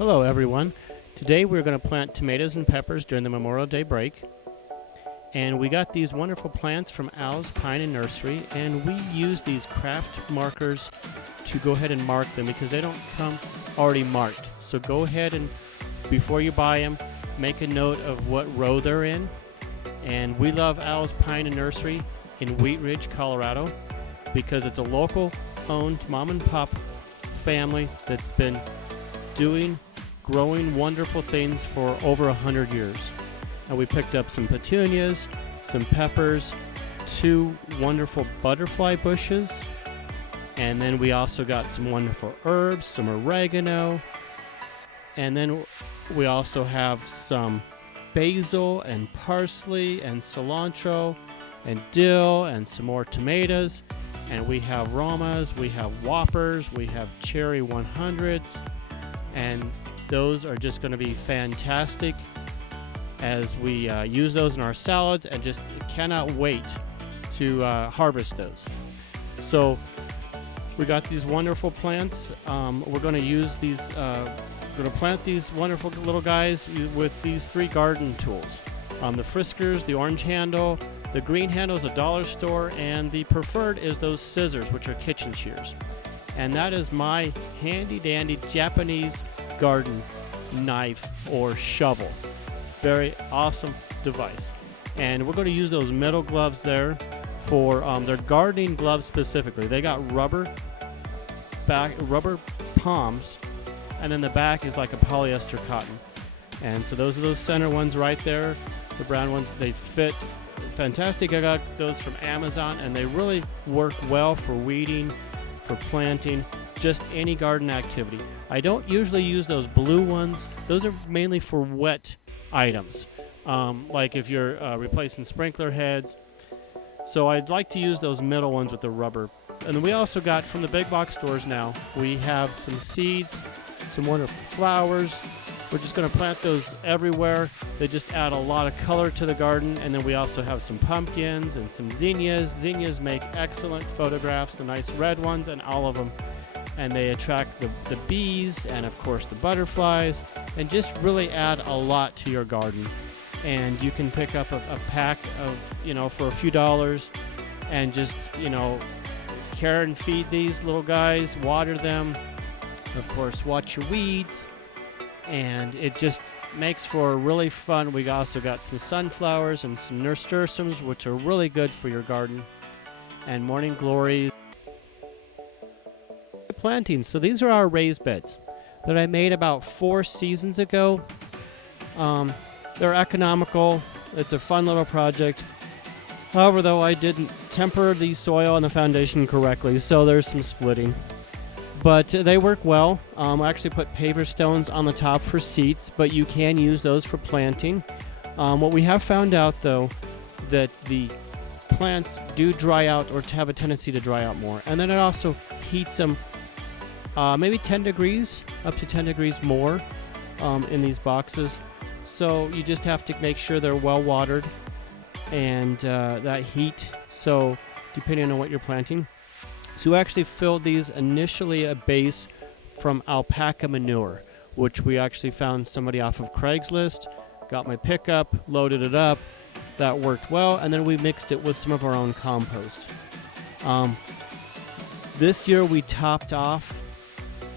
Hello everyone. Today we're going to plant tomatoes and peppers during the Memorial Day break. And we got these wonderful plants from Al's Pine and Nursery, and we use these craft markers to go ahead and mark them because they don't come already marked. So go ahead and before you buy them, make a note of what row they're in. And we love Al's Pine and Nursery in Wheat Ridge, Colorado, because it's a local owned mom and pop family that's been growing wonderful things for over 100 years. And we picked up some petunias, some peppers, 2 wonderful butterfly bushes, and then we also got some wonderful herbs, some oregano, and then we also have some basil and parsley and cilantro and dill and some more tomatoes, and we have Romas, we have Whoppers, we have Cherry 100s, and those are just going to be fantastic as we use those in our salads, and just cannot wait to harvest those. So we got these wonderful plants. We're going to use these, going to plant these wonderful little guys with these 3 garden tools. The Friskers, the orange handle, the green handle is a dollar store, and the preferred is those scissors, which are kitchen shears. And that is my handy dandy Japanese garden knife or shovel. Very awesome device. And we're going to use those metal gloves there for their gardening gloves specifically. They got rubber palms, and then the back is like a polyester cotton. And so those are those center ones right there, the brown ones. They fit fantastic. I got those from Amazon, and they really work well for weeding, for planting, just any garden activity. I don't usually use those blue ones. Those are mainly for wet items, like if you're replacing sprinkler heads. So I'd like to use those middle ones with the rubber. And then we also got from the big box stores now, we have some seeds, some wonderful flowers. We're just going to plant those everywhere. They just add a lot of color to the garden. And then we also have some pumpkins and some zinnias. Zinnias make excellent photographs, the nice red ones, and all of them. And they attract the bees and, of course, the butterflies, and just really add a lot to your garden. And you can pick up a pack of, for a few dollars, and just, care and feed these little guys, water them, of course, watch your weeds. And it just makes for really fun. We also got some sunflowers and some nasturtiums, which are really good for your garden, and morning glories. Plantings. So these are our raised beds that I made about 4 seasons ago. They're economical. It's a fun little project. However, though, I didn't temper the soil and the foundation correctly, so there's some splitting. But they work well. I actually put paver stones on the top for seats, but you can use those for planting. What we have found out, though, that the plants do dry out, or have a tendency to dry out more. And then it also heats them maybe 10 degrees, up to 10 degrees more in these boxes. So you just have to make sure they're well watered and that heat. So depending on what you're planting. So we actually filled these initially a base from alpaca manure, which we actually found somebody off of Craigslist, got my pickup, loaded it up. That worked well, and then we mixed it with some of our own compost. This year we topped off.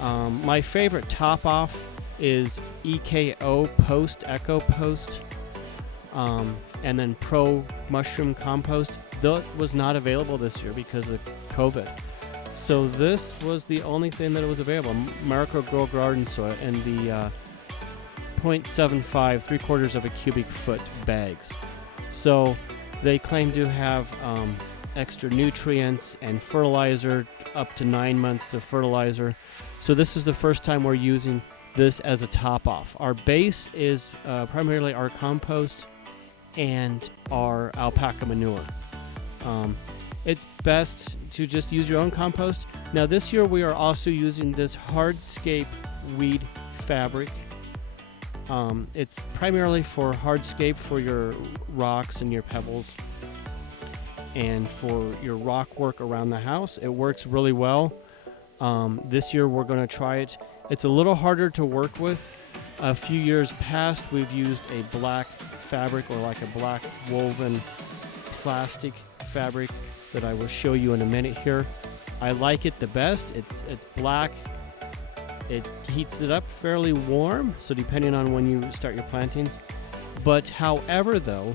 My favorite top off is EKO Post, Echo Post, and then Pro Mushroom Compost. That was not available this year because of COVID. So this was the only thing that was available. Miracle-Gro Garden Soil in the 0.75, 3/4 of a cubic foot bags. So they claim to have extra nutrients and fertilizer, up to 9 months of fertilizer. So this is the first time we're using this as a top off. Our base is primarily our compost and our alpaca manure. It's best to just use your own compost. Now this year we are also using this hardscape weed fabric. It's primarily for hardscape for your rocks and your pebbles, and for your rock work around the house. It works really well. This year we're going to try it It's a little harder to work with. A few years past, we've used a black fabric, or like a black woven plastic fabric that I will show you in a minute here. I like it the best. It's black. It heats it up fairly warm, so depending on when you start your plantings. But however though,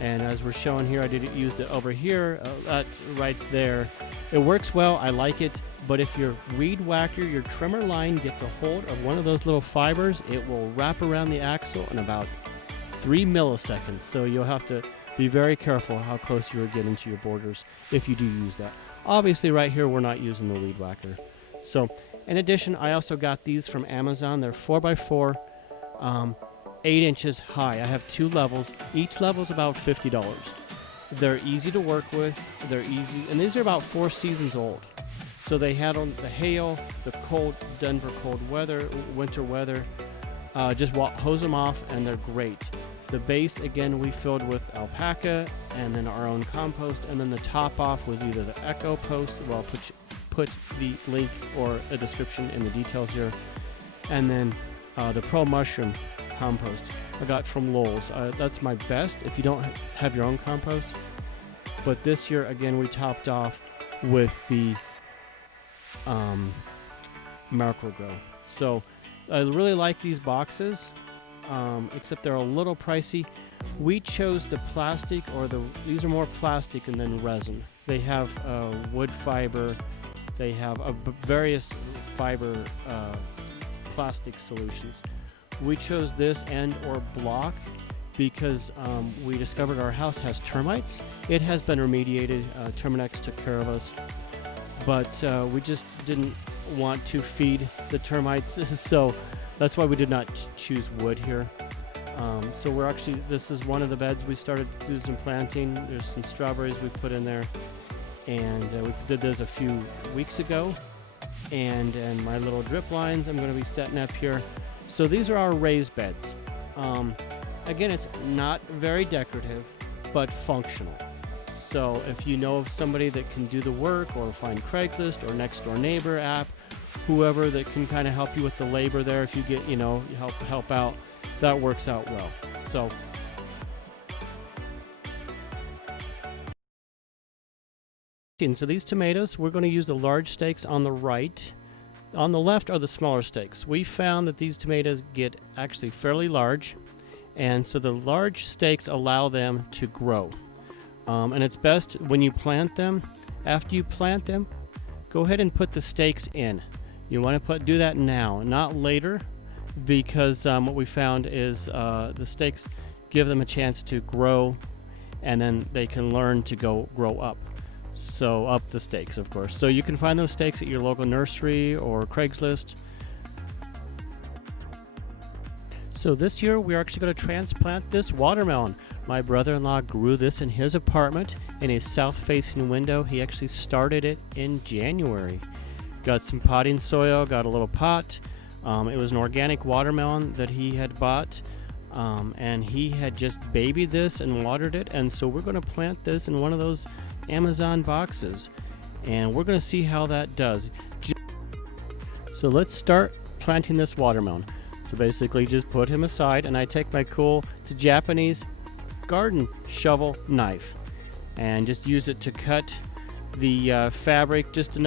and as we're showing here, I did use it over here, right there. It works well, I like it, but if your weed whacker, your trimmer line gets a hold of one of those little fibers, it will wrap around the axle in about 3 milliseconds. So you'll have to be very careful how close you are getting to your borders if you do use that. Obviously right here, we're not using the weed whacker. So in addition, I also got these from Amazon. They're 4x4, 8 inches high. I have 2 levels. Each level is about $50. They're easy to work with. They're easy, and these are about 4 seasons old. So they handle the hail, the cold Denver cold weather, winter weather. Just hose them off, and they're great. The base, again, we filled with alpaca, and then our own compost, and then the top off was either the Echo Post. Well, I'll put the link or a description in the details here, and then the Pro Mushroom compost I got from Lowell's. That's my best if you don't have your own compost. But this year, again, we topped off with the Miracle-Gro. So I really like these boxes, except they're a little pricey. We chose the plastic, or these are more plastic and then resin. They have wood fiber. They have various fiber plastic solutions. We chose this and or block because we discovered our house has termites. It has been remediated. Terminex took care of us, but we just didn't want to feed the termites, so that's why we did not choose wood here. So we're actually, this is one of the beds we started to do some planting. There's some strawberries we put in there, and we did those a few weeks ago. And my little drip lines I'm going to be setting up here. So these are our raised beds. Again, it's not very decorative, but functional. So if you know of somebody that can do the work, or find Craigslist or Next Door Neighbor app, whoever that can kind of help you with the labor there, if you get, help out, that works out well. So these tomatoes, we're going to use the large stakes on the right. On the left are the smaller stakes. We found that these tomatoes get actually fairly large, and so the large stakes allow them to grow. And it's best when you plant them. After you plant them, go ahead and put the stakes in. You want to do that now, not later, because what we found is the stakes give them a chance to grow, and then they can learn to grow up. So up the stakes, of course. So you can find those stakes at your local nursery or Craigslist. So this year we're actually going to transplant this watermelon. My brother-in-law grew this in his apartment in a south-facing window. He actually started it in January. Got some potting soil, got a little pot. It was an organic watermelon that he had bought, and he had just babied this and watered it. And so we're going to plant this in one of those Amazon boxes, and we're going to see how that does. So let's start planting this watermelon. So basically just put him aside, and I take my it's a Japanese garden shovel knife, and just use it to cut the fabric just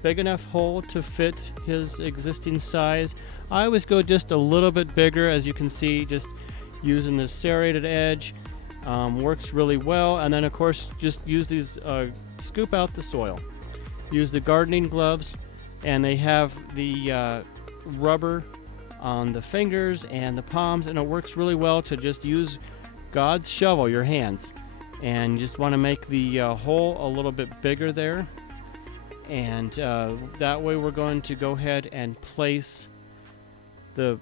big enough hole to fit his existing size. I always go just a little bit bigger, as you can see, just using the serrated edge. Works really well. And then of course just use these, scoop out the soil. Use the gardening gloves, and they have the rubber on the fingers and the palms, and it works really well to just use God's shovel, your hands, and just want to make the hole a little bit bigger there. And that way we're going to go ahead and place the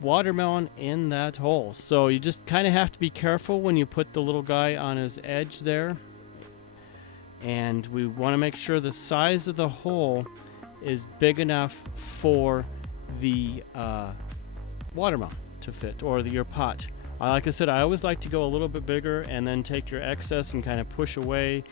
watermelon in that hole. So you just kind of have to be careful when you put the little guy on his edge there, and we want to make sure the size of the hole is big enough for the watermelon to fit, or your pot. Like I said, I always like to go a little bit bigger and then take your excess and kind of push away,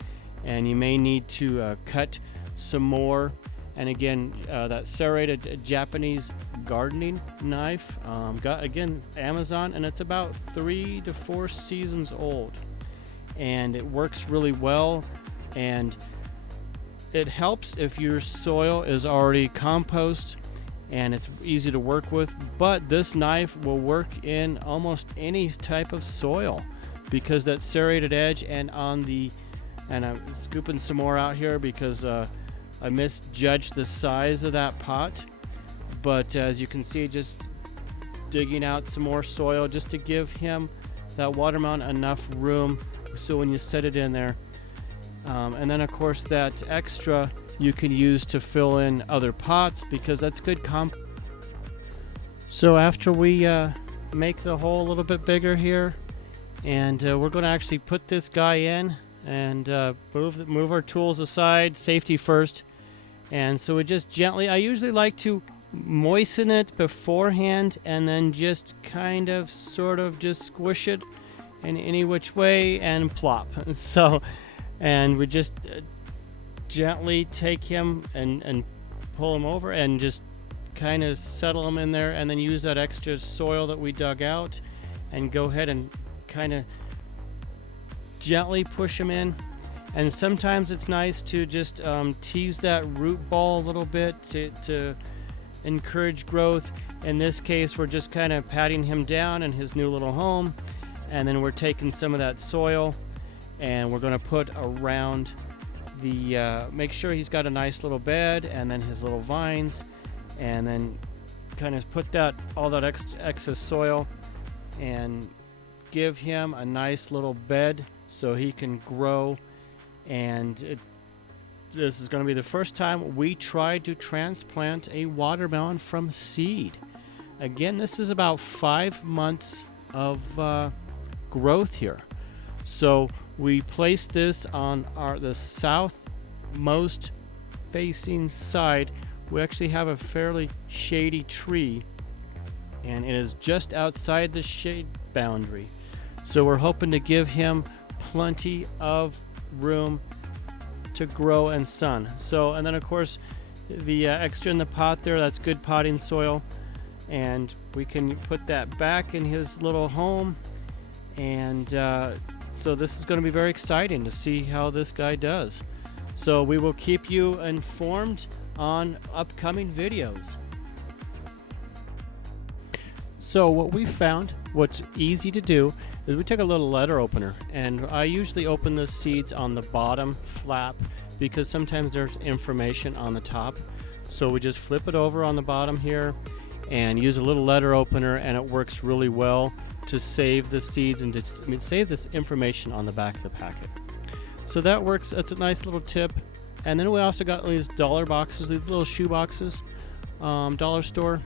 and you may need to cut some more And again, that serrated Japanese gardening knife, got again Amazon, and it's about 3 to 4 seasons old, and it works really well. And it helps if your soil is already compost and it's easy to work with, but this knife will work in almost any type of soil because that serrated edge. And I'm scooping some more out here because I misjudged the size of that pot, but as you can see, just digging out some more soil just to give him, that watermelon, enough room so when you set it in there. And then of course that extra you can use to fill in other pots because that's good compost. So after we make the hole a little bit bigger here, and we're going to actually put this guy in and move our tools aside, safety first. And so we just gently, I usually like to moisten it beforehand and then just kind of sort of just squish it in any which way and plop. So, and we just gently take him and pull him over and just kind of settle him in there, and then use that extra soil that we dug out and go ahead and kind of gently push him in. And sometimes it's nice to just tease that root ball a little bit to encourage growth. In this case, we're just kind of patting him down in his new little home, and then we're taking some of that soil and we're going to put around the make sure he's got a nice little bed, and then his little vines, and then kind of put all that excess soil and give him a nice little bed so he can grow. And this is going to be the first time we tried to transplant a watermelon from seed. Again, this is about 5 months of growth here. So we placed this on the southmost facing side. We actually have a fairly shady tree, and it is just outside the shade boundary. So we're hoping to give him plenty of room to grow and sun. So, and then of course the extra in the pot there, that's good potting soil, and we can put that back in his little home. And so this is going to be very exciting to see how this guy does. So we will keep you informed on upcoming videos. So what we found, what's easy to do, is we took a little letter opener, and I usually open the seeds on the bottom flap because sometimes there's information on the top. So we just flip it over on the bottom here and use a little letter opener, and it works really well to save the seeds and to save this information on the back of the packet. So that works. That's a nice little tip. And then we also got these dollar boxes, these little shoe boxes, dollar store,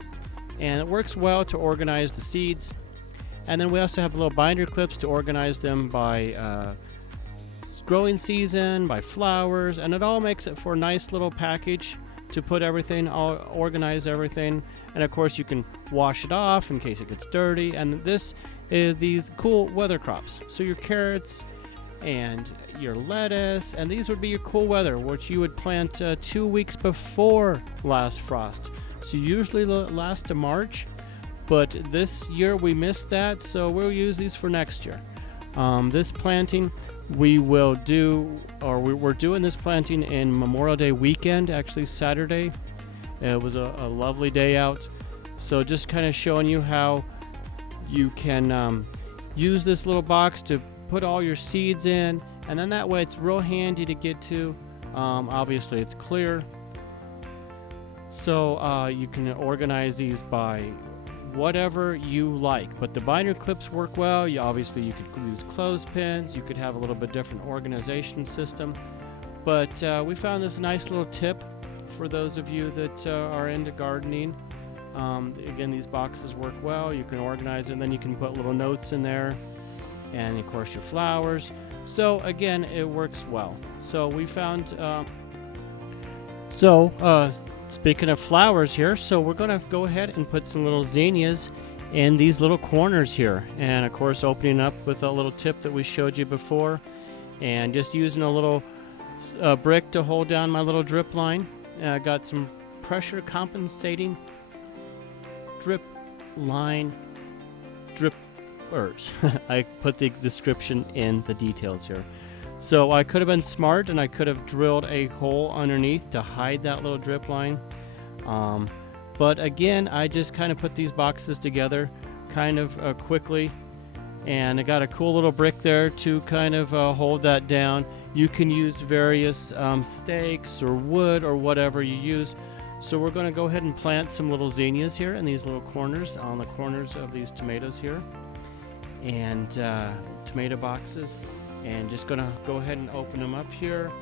and it works well to organize the seeds. And then we also have little binder clips to organize them by growing season, by flowers, and it all makes it for a nice little package to put everything, organize everything. And of course you can wash it off in case it gets dirty. And this is these cool weather crops. So your carrots and your lettuce, and these would be your cool weather, which you would plant 2 weeks before last frost. So usually last to March, but this year we missed that, so we'll use these for next year. This planting we will do, or we're doing this planting in Memorial Day weekend, actually Saturday. It was a lovely day out. So just kind of showing you how you can use this little box to put all your seeds in, and then that way it's real handy to get to. Obviously it's clear, so you can organize these by whatever you like, but the binder clips work well. You could use clothespins, you could have a little bit different organization system, but we found this nice little tip for those of you that are into gardening. Again, these boxes work well. You can organize it, and then you can put little notes in there, and of course your flowers. So again, it works well. So we found speaking of flowers here, so we're going to go ahead and put some little zinnias in these little corners here, and of course opening up with a little tip that we showed you before, and just using a little brick to hold down my little drip line. and I got some pressure compensating drip line drippers. I put the description in the details here. So I could have been smart and I could have drilled a hole underneath to hide that little drip line. But again, I just kind of put these boxes together kind of quickly, and I got a cool little brick there to kind of hold that down. You can use various stakes or wood or whatever you use. So we're going to go ahead and plant some little zinnias here in these little corners, on the corners of these tomatoes here, and tomato boxes, and just going to go ahead and open them up here.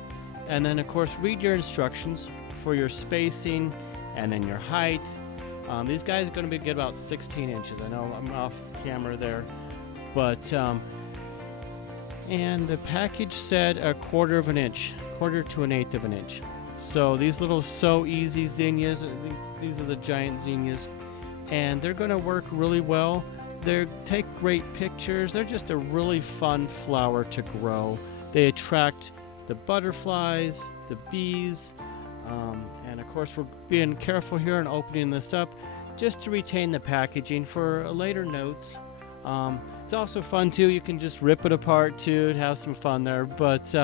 And then of course read your instructions for your spacing and then your height. These guys are going to get about 16 inches. I know I'm off camera there, but and the package said 1/4 of an inch, 1/4 to 1/8 of an inch. So these little So Easy zinnias, these are the giant zinnias, and they're going to work really well. They take great pictures. They're just a really fun flower to grow. They attract the butterflies, the bees, and of course we're being careful here and opening this up just to retain the packaging for later notes. It's also fun too. You can just rip it apart too to have some fun there, but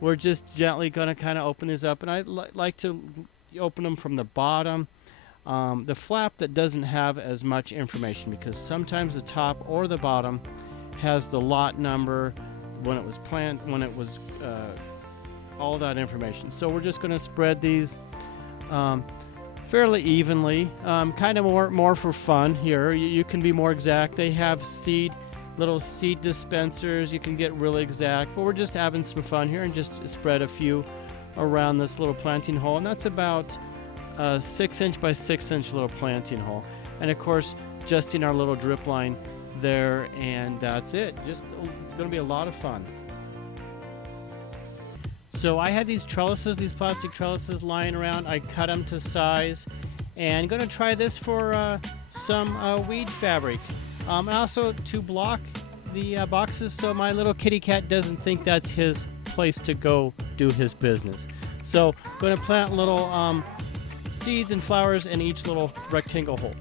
we're just gently going to kind of open these up, and I like to open them from the bottom, the flap that doesn't have as much information, because sometimes the top or the bottom has the lot number, when it was planted, when it was all that information. So we're just going to spread these fairly evenly, kind of more for fun here. You can be more exact. They have little seed dispensers. You can get really exact, but we're just having some fun here and just spread a few around this little planting hole, and that's about a 6-inch by 6-inch little planting hole. And of course adjusting our little drip line there, and that's it. Just going to be a lot of fun. So I had these trellises, these plastic trellises lying around. I cut them to size, and going to try this for some weed fabric. And also to block the boxes so my little kitty cat doesn't think that's his place to go do his business. So going to plant little seeds and flowers in each little rectangle hole.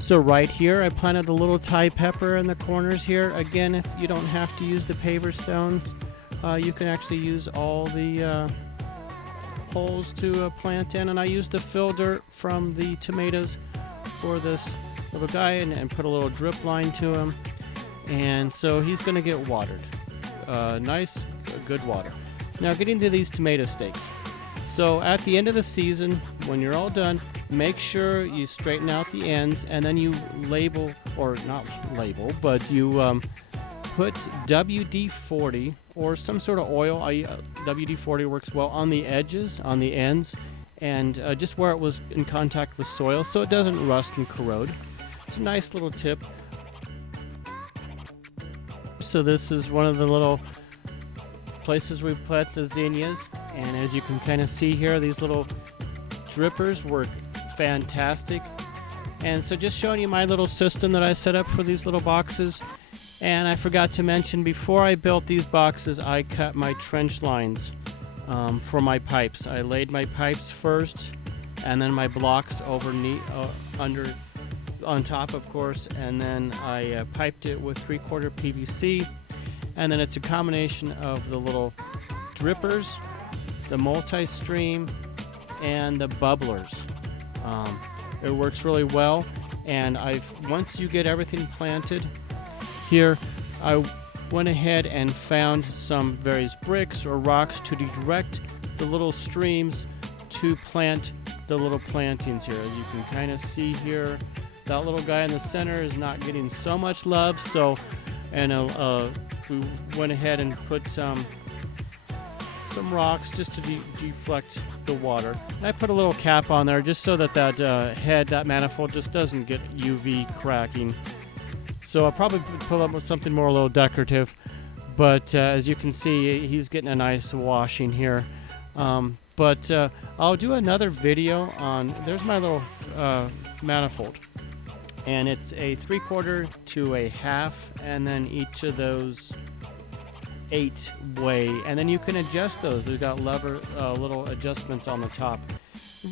So right here I planted a little Thai pepper in the corners here. Again, if you don't have to use the paver stones, you can actually use all the holes to plant in, and I used the fill dirt from the tomatoes for this little guy, and put a little drip line to him, and so he's going to get watered. Nice, good water. Now getting to these tomato stakes. So at the end of the season, when you're all done, make sure you straighten out the ends, and then you label, or not label, but you put WD-40 or some sort of oil. WD-40 works well on the edges, on the ends, and just where it was in contact with soil so it doesn't rust and corrode. It's a nice little tip. So this is one of the little places we plant the zinnias, and as you can kind of see here, these little drippers work fantastic. And so just showing you my little system that I set up for these little boxes. And I forgot to mention, before I built these boxes, I cut my trench lines for my pipes. I laid my pipes first, and then my blocks under on top, of course, and then I piped it with 3/4 PVC, and then it's a combination of the little drippers, the multi-stream, and the bubblers. It works really well, and once you get everything planted here, I went ahead and found some various bricks or rocks to direct the little streams to plant the little plantings here. As you can kind of see here, that little guy in the center is not getting so much love, so we went ahead and put some rocks just to deflect the water. And I put a little cap on there just so that that manifold just doesn't get UV cracking. So I'll probably put up with something more a little decorative, but as you can see, he's getting a nice washing here. But I'll do another video on, there's my little manifold, and it's a 3/4 to a 1/2, and then each of those 8-way, and then you can adjust those. They've got little adjustments on the top.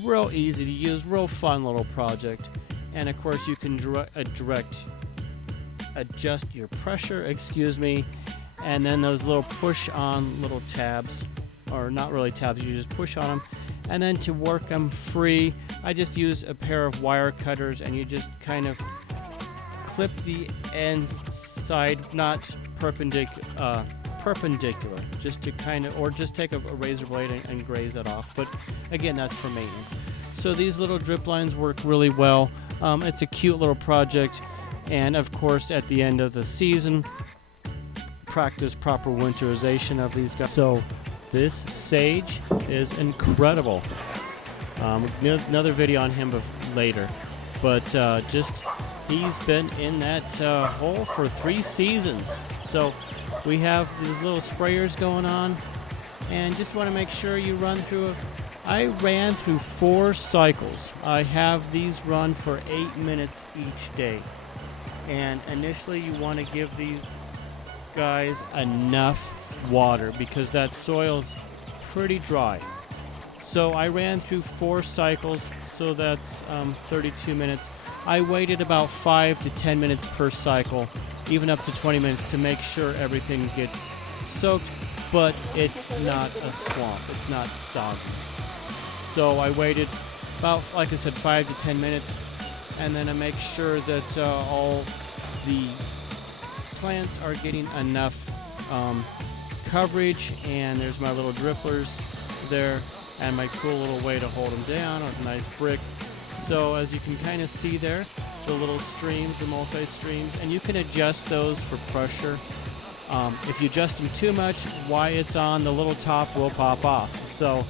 Real easy to use, real fun little project. And of course you can adjust your pressure, and then those little push-on little tabs, or not really tabs, you just push on them. And then to work them free, I just use a pair of wire cutters, and you just kind of clip the ends side, not perpendicular, just to kind of, or just take a razor blade and graze it off. But again, that's for maintenance. So these little drip lines work really well. It's a cute little project, and of course at the end of the season, practice proper winterization of these guys. So this sage is incredible. Another video on him later, but just he's been in that hole for 3 seasons. So we have these little sprayers going on, and just want to make sure you run through I ran through 4 cycles. I have these run for 8 minutes each day. And initially you want to give these guys enough water because that soil's pretty dry. So I ran through 4 cycles, so that's 32 minutes. I waited about 5 to 10 minutes per cycle, even up to 20 minutes, to make sure everything gets soaked, but it's not a swamp, it's not soggy. So I waited about, like I said, 5 to 10 minutes, and then I make sure that all the plants are getting enough coverage, and there's my little dripplers there, and my cool little way to hold them down, a nice brick. So as you can kind of see there, the little streams, the multi-streams, and you can adjust those for pressure. If you adjust them too much, while it's on, the little top will pop off. So